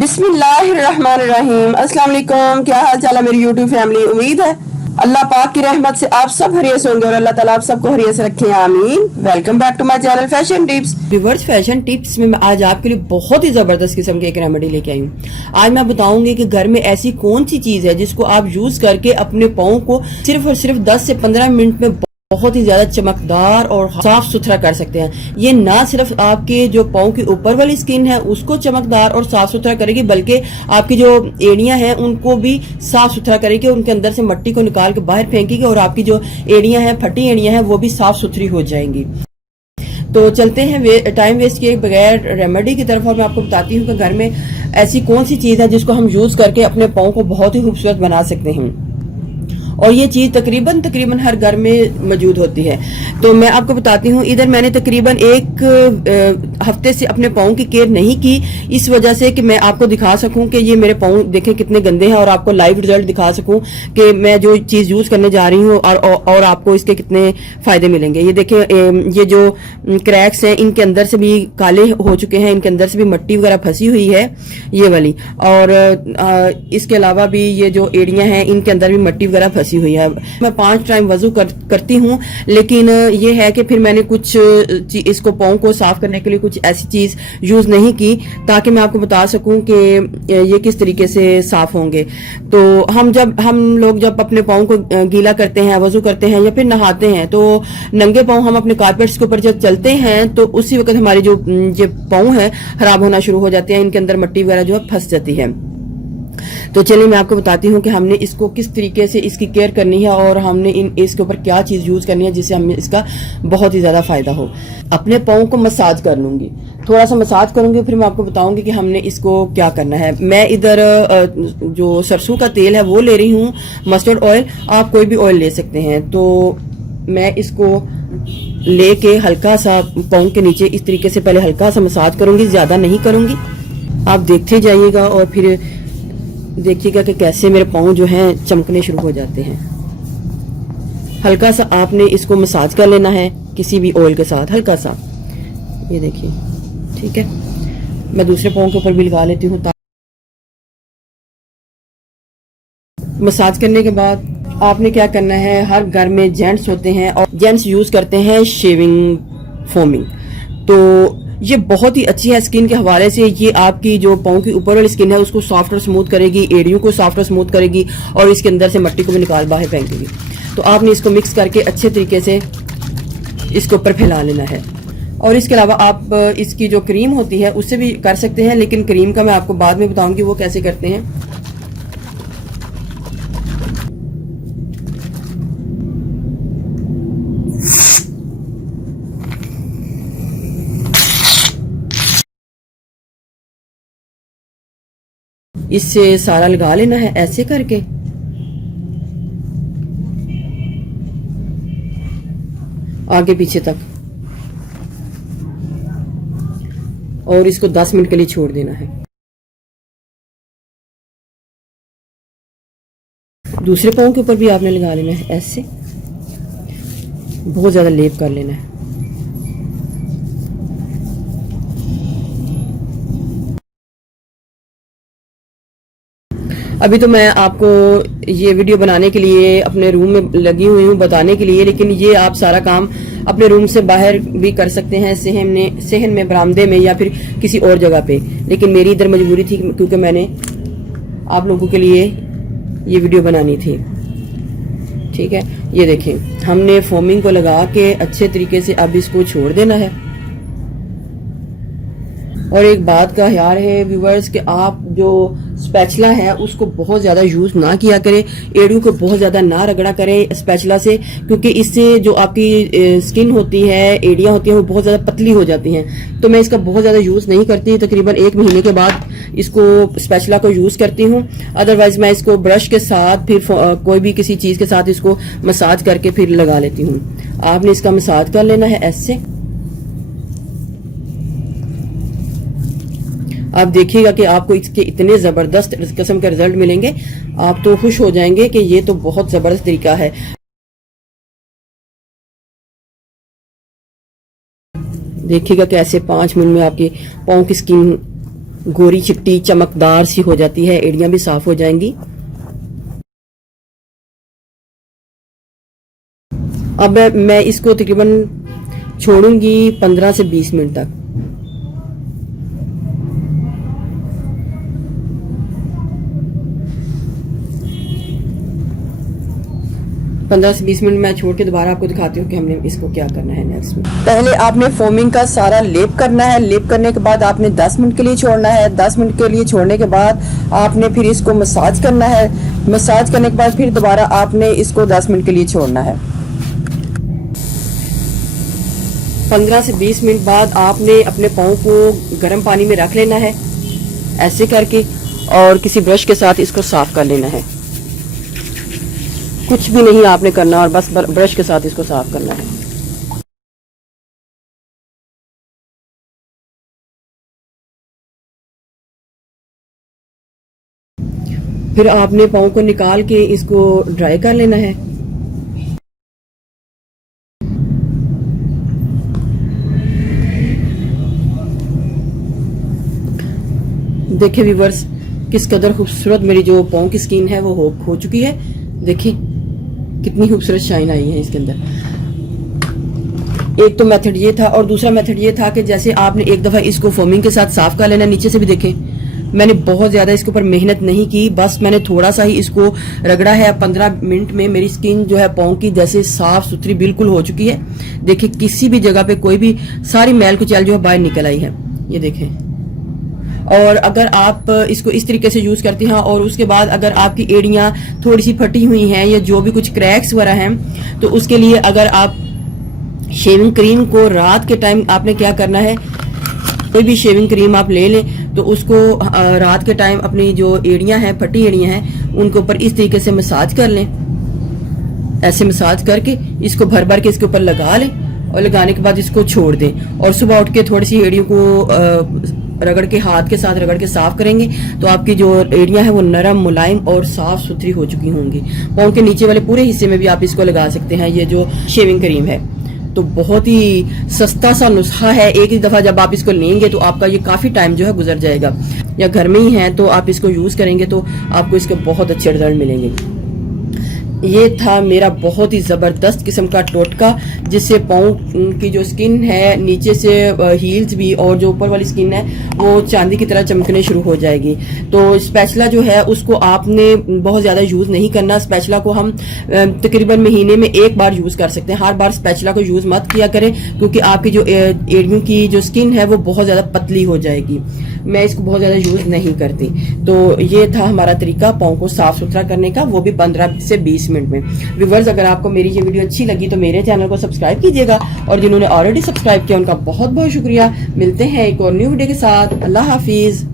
बिस्मिल्लाहिर्रहमानिर्रहीम। अस्सलाम वालेकुम। क्या हाल चाल है मेरी यूट्यूब फैमिली। उम्मीद है अल्लाह पाक की रहमत से आप सब हरियत होंगे और अल्लाह ताला आप सबको हरियत से रखे, आमीन। Welcome back to my channel fashion tips. Reverse fashion tips में मैं आज आपके लिए बहुत ही जबरदस्त किस्म की एक रेमेडी लेके आई हूँ। आज मैं बताऊंगी कि घर में ऐसी कौन सी चीज है जिसको आप यूज करके अपने पाँव को सिर्फ और सिर्फ 10 से 15 मिनट में बहुत ही ज्यादा चमकदार और साफ सुथरा कर सकते हैं। ये ना सिर्फ आपके जो पाँव की ऊपर वाली स्किन है उसको चमकदार और साफ सुथरा करेगी, बल्कि आपकी जो एड़ियां हैं उनको भी साफ सुथरा करेगी, उनके अंदर से मिट्टी को निकाल के बाहर फेंकेगी और आपकी जो एड़ियां हैं, फटी एड़ियां हैं, वो भी साफ सुथरी हो जाएंगी। तो चलते हैं टाइम वेस्ट किए बगैर रेमेडी की तरफ और मैं आपको बताती हूँ कि घर में ऐसी कौन सी चीज है जिसको हम यूज करके अपने पाँव को बहुत ही खूबसूरत बना सकते हैं। और ये चीज तकरीबन हर घर में मौजूद होती है। तो मैं आपको बताती हूँ, इधर मैंने तकरीबन एक हफ्ते से अपने पाँव की केयर नहीं की, इस वजह से कि मैं आपको दिखा सकूं कि ये मेरे पाँव देखें कितने गंदे हैं और आपको लाइव रिजल्ट दिखा सकूं कि मैं जो चीज यूज करने जा रही हूँ और आपको इसके कितने फायदे मिलेंगे। ये देखें, ये जो क्रैक्स हैं इनके अंदर से भी काले हो चुके हैं, इनके अंदर से भी मिट्टी वगैरह फंसी हुई है ये वाली, और इसके अलावा भी ये जो एड़ियां हैं इनके अंदर भी मिट्टी वगैरह फंसी हुई है। मैं 5 टाइम वजू करती हूँ, लेकिन ये है कि फिर मैंने कुछ इसको पाँव को साफ करने के लिए कुछ ऐसी चीज यूज नहीं की ताकि मैं आपको बता सकूं कि ये किस तरीके से साफ होंगे। तो हम लोग जब अपने पाँव को गीला करते हैं, वजू करते हैं या फिर नहाते हैं, तो नंगे पाँव हम अपने कारपेट्स के ऊपर जब चलते हैं तो उसी वक्त हमारे जो ये पाँव है खराब होना शुरू हो जाते हैं, इनके अंदर मिट्टी वगैरह जो है फंस जाती है। तो चलिए मैं आपको बताती हूँ कि हमने इसको किस तरीके से इसकी केयर करनी है और हमने इसके ऊपर क्या चीज यूज करनी है जिससे हमें इसका बहुत ही ज्यादा फायदा हो। अपने पाँव को मसाज कर लूंगी, थोड़ा सा मसाज करूंगी, फिर मैं आपको बताऊंगी कि हमने इसको क्या करना है। मैं इधर जो सरसों का तेल है वो ले रही हूँ, मस्टर्ड ऑयल, आप कोई भी ऑयल ले सकते हैं। तो मैं इसको लेके हल्का सा पाँव के नीचे इस तरीके से पहले हल्का सा मसाज करूंगी, ज्यादा नहीं करूंगी। आप देखते जाइएगा और फिर देखिएगा कि कैसे मेरे पाँव जो हैं चमकने शुरू हो जाते हैं। हल्का सा आपने इसको मसाज कर लेना है किसी भी ऑयल के साथ, हल्का सा। ये देखिए, ठीक है। मैं दूसरे पाँव के ऊपर भी लगा लेती हूँ। मसाज करने के बाद आपने क्या करना है, हर घर में जेंट्स होते हैं और जेंट्स यूज करते हैं शेविंग फोमिंग। तो ये बहुत ही अच्छी है स्किन के हवाले से। ये आपकी जो पाँव की ऊपर वाली स्किन है उसको सॉफ्ट और स्मूथ करेगी, एड़ियों को सॉफ्ट और स्मूथ करेगी और इसके अंदर से मिट्टी को भी निकाल बाहर फेंकेगी। तो आपने इसको मिक्स करके अच्छे तरीके से इसके ऊपर फैला लेना है। और इसके अलावा आप इसकी जो क्रीम होती है उससे भी कर सकते हैं, लेकिन क्रीम का मैं आपको बाद में बताऊंगी वो कैसे करते हैं। इससे सारा लगा लेना है ऐसे करके। आगे पीछे तक, और इसको 10 मिनट के लिए छोड़ देना है। दूसरे पाँव के ऊपर भी आपने लगा लेना है ऐसे, बहुत ज्यादा लेप कर लेना है। अभी तो मैं आपको ये वीडियो बनाने के लिए अपने रूम में लगी हुई हूँ बताने के लिए, लेकिन ये आप सारा काम अपने रूम से बाहर भी कर सकते हैं, सहन में, बरामदे में या फिर किसी और जगह पे। लेकिन मेरी इधर मजबूरी थी क्योंकि मैंने आप लोगों के लिए ये वीडियो बनानी थी। ठीक है, ये देखें, हमने फोमिंग को लगा के अच्छे तरीके से अब इसको छोड़ देना है। और एक बात का ख्याल है व्यूवर्स कि आप जो स्पैचुला है उसको बहुत ज्यादा यूज ना किया करें, एड़ियों को बहुत ज्यादा ना रगड़ा करें स्पैचुला से, क्योंकि इससे जो आपकी स्किन होती है, एड़ियां होती हैं, वो बहुत ज्यादा पतली हो जाती हैं। तो मैं इसका बहुत ज्यादा यूज नहीं करती, तकरीबन 1 महीने के बाद इसको स्पैचुला को यूज करती हूँ। अदरवाइज मैं इसको ब्रश के साथ फिर कोई भी किसी चीज के साथ इसको मसाज करके फिर लगा लेती हूँ। आपने इसका मसाज कर लेना है ऐसे। आप देखिएगा कि आपको इसके इतने जबरदस्त किस्म के रिजल्ट मिलेंगे, आप तो खुश हो जाएंगे कि ये तो बहुत जबरदस्त तरीका है। देखिएगा कैसे 5 मिनट में आपके पाँव की स्किन गोरी चिट्टी चमकदार सी हो जाती है, एड़ियां भी साफ हो जाएंगी। अब मैं इसको तकरीबन छोड़ूंगी 15 से 20 मिनट तक। 15 से 20 मिनट मैं छोड़ के दोबारा आपको दिखाती हूँ कि हमने इसको क्या करना है नेक्स्ट में। पहले आपने फोमिंग का सारा लेप करना है। लेप करने के बाद आपने 10 मिनट के लिए छोड़ना है। 10 मिनट के लिए छोड़ने के बाद आपने फिर इसको मसाज करना है। मसाज करने के बाद फिर दोबारा आपने इसको 10 मिनट के लिए छोड़ना है। 15 से 20 मिनट बाद आपने अपने पाँव को गर्म पानी में रख लेना है ऐसे करके, और किसी ब्रश के साथ इसको साफ कर लेना है। कुछ भी नहीं आपने करना, और बस ब्रश के साथ इसको साफ करना है। फिर आपने पाँव को निकाल के इसको ड्राई कर लेना है। देखिए व्यूवर्स, किस कदर खूबसूरत मेरी जो पाँव की स्किन है वो हो चुकी है। देखिए कितनी खूबसूरत शाइन आई है इसके अंदर। एक तो मेथड ये था, और दूसरा मेथड ये था कि जैसे आपने एक दफा इसको फोमिंग के साथ साफ कर लेना। नीचे से भी देखें, मैंने बहुत ज्यादा इसके ऊपर मेहनत नहीं की, बस मैंने थोड़ा सा ही इसको रगड़ा है। 15 मिनट में मेरी स्किन जो है पाँव की जैसे साफ सुथरी बिल्कुल हो चुकी है। देखिए किसी भी जगह पे कोई भी सारी मैल कुचैल जो है बाहर निकल आई है, ये देखें। और अगर आप इसको इस तरीके से यूज करते हैं, और उसके बाद अगर आपकी एड़ियां थोड़ी सी फटी हुई हैं या जो भी कुछ क्रैक्स वगैरह हैं, तो उसके लिए अगर आप शेविंग क्रीम को रात के टाइम आपने क्या करना है, कोई भी शेविंग क्रीम आप ले लें तो उसको रात के टाइम अपनी जो एड़ियां हैं, फटी एड़ियां हैं, उनके ऊपर इस तरीके से मसाज कर लें। ऐसे मसाज करके इसको भर भर के इसके ऊपर लगा लें, और लगाने के बाद इसको छोड़ दें। और सुबह उठ के थोड़ी सी एड़ियों को रगड़ के, हाथ के साथ रगड़ के साफ करेंगे तो आपकी जो एड़ियां हैं वो नरम, मुलायम और साफ सुथरी हो चुकी होंगी। पाँव के नीचे वाले पूरे हिस्से में भी आप इसको लगा सकते हैं। ये जो शेविंग क्रीम है तो बहुत ही सस्ता सा नुस्खा है। एक ही दफा जब आप इसको लेंगे तो आपका ये काफी टाइम जो है गुजर जाएगा, या घर में ही है तो आप इसको यूज करेंगे तो आपको इसके बहुत अच्छे रिजल्ट मिलेंगे। ये था मेरा बहुत ही ज़बरदस्त किस्म का टोटका, जिससे पाँव की जो स्किन है नीचे से हील्स भी और जो ऊपर वाली स्किन है वो चांदी की तरह चमकने शुरू हो जाएगी। तो स्पैचुला जो है उसको आपने बहुत ज़्यादा यूज़ नहीं करना। स्पैचुला को हम तकरीबन महीने में एक बार यूज़ कर सकते हैं। हर बार स्पैचुला को यूज़ मत किया करें, क्योंकि आपकी जो एड़ियों की जो स्किन है वो बहुत ज़्यादा पतली हो जाएगी। मैं इसको बहुत ज़्यादा यूज़ नहीं करती। तो ये था हमारा तरीका पाँव को साफ़ सुथरा करने का, वो भी 15 से 20 मिनट में। व्यूअर्स, अगर आपको मेरी ये वीडियो अच्छी लगी तो मेरे चैनल को सब्सक्राइब कीजिएगा, और जिन्होंने ऑलरेडी सब्सक्राइब किया उनका बहुत बहुत शुक्रिया। मिलते हैं एक और न्यू वीडियो के साथ। अल्लाह हाफिज़।